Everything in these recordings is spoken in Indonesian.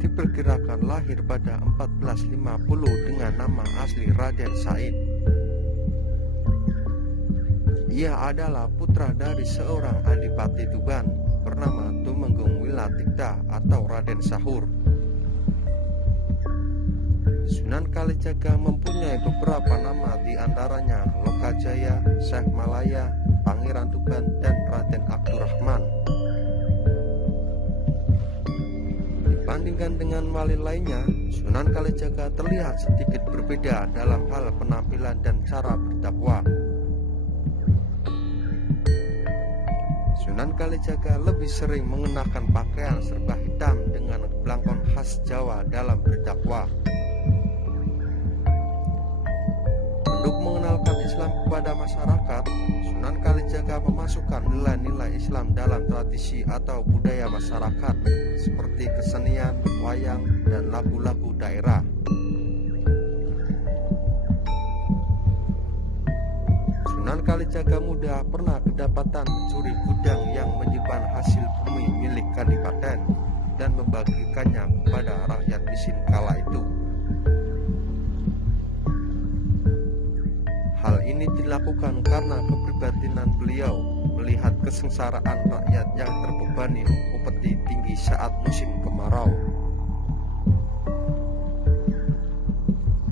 diperkirakan lahir pada 1450 dengan nama asli Raden Said. Ia adalah putra dari seorang adipati Tuban bernama Tumenggung Wilatikta atau Raden Sahur. Sunan Kalijaga mempunyai beberapa nama, di antaranya Lokajaya, Syekh Malaya, Pangeran Tuban, dan Raden Abdurrahman. Dibandingkan dengan wali lainnya, Sunan Kalijaga terlihat sedikit berbeda dalam hal penampilan dan cara berdakwah. Sunan Kalijaga lebih sering mengenakan pakaian serba hitam dengan belangkon khas Jawa dalam berdakwah. Untuk mengenalkan Islam kepada masyarakat, Sunan Kalijaga memasukkan nilai-nilai Islam dalam tradisi atau budaya masyarakat seperti kesenian, wayang, dan lagu-lagu daerah. Sunan Kalijaga muda pernah kedapatan mencuri gudang yang menyimpan hasil bumi milik kadipaten dan membagikannya kepada rakyat miskin kala itu. Hal ini dilakukan karena kepribadian beliau melihat kesengsaraan rakyat yang terbebani upeti tinggi saat musim kemarau.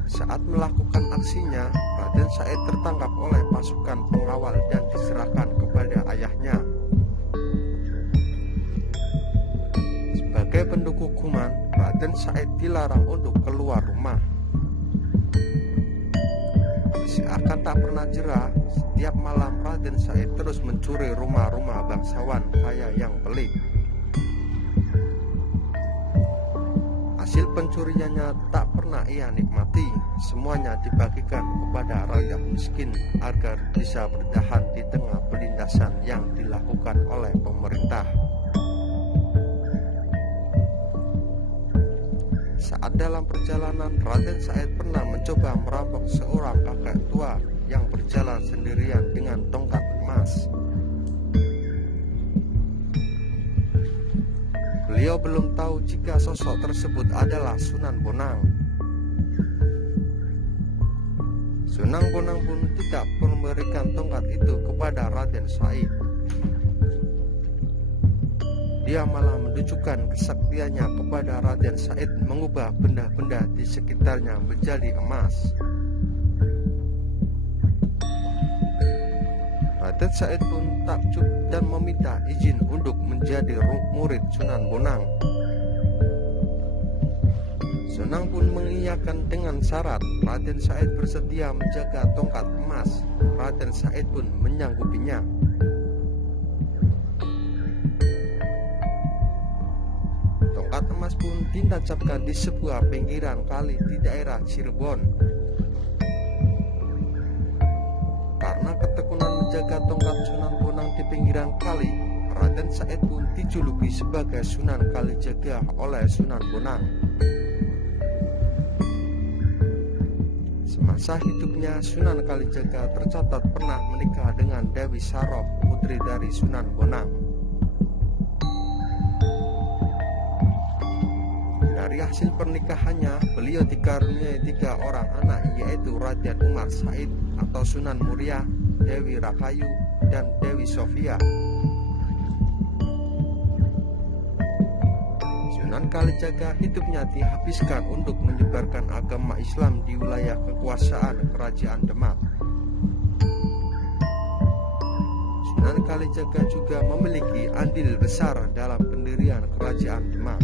Saat melakukan aksinya, Raden Said tertangkap oleh pasukan pengawal dan diserahkan kepada ayahnya. Sebagai bentuk hukuman, Raden Said dilarang untuk keluar rumah. Seakan tak pernah jera, setiap malam Raden Said terus mencuri rumah-rumah bangsawan kaya yang pelit. Hasil pencuriannya tak pernah ia nikmati, semuanya dibagikan kepada rakyat miskin agar bisa bertahan di tengah pelindasan yang dilakukan oleh pemerintah. Saat dalam perjalanan, Raden Said pernah mencoba merampok seorang kakek tua yang berjalan sendirian dengan tongkat emas. Beliau belum tahu jika sosok tersebut adalah Sunan Bonang. Sunan Bonang pun tidak memberikan tongkat itu kepada Raden Said. Dia malah menunjukkan kesaktiannya kepada Raden Said mengubah benda-benda di sekitarnya menjadi emas. Raden Said pun takjub dan meminta izin untuk menjadi murid Sunan Bonang. Sunan pun mengiyakan dengan syarat Raden Said bersedia menjaga tongkat emas. Raden Said pun menyanggupinya. Tongkat emas pun ditancapkan di sebuah pinggiran kali di daerah Cirebon. Karena ketekunan menjaga tongkat Sunan Bonang di pinggiran kali, Raden Said pun dijuluki sebagai Sunan Kalijaga oleh Sunan Bonang. Semasa hidupnya, Sunan Kalijaga tercatat pernah menikah dengan Dewi Saroh, putri dari Sunan Bonang. Dari hasil pernikahannya, beliau dikaruniai 3 orang anak, yaitu Raden Umar Said atau Sunan Muria, Dewi Rakayu, dan Dewi Sofia. Sunan Kalijaga hidupnya dihabiskan untuk menyebarkan agama Islam di wilayah kekuasaan Kerajaan Demak. Sunan Kalijaga juga memiliki andil besar dalam pendirian Kerajaan Demak.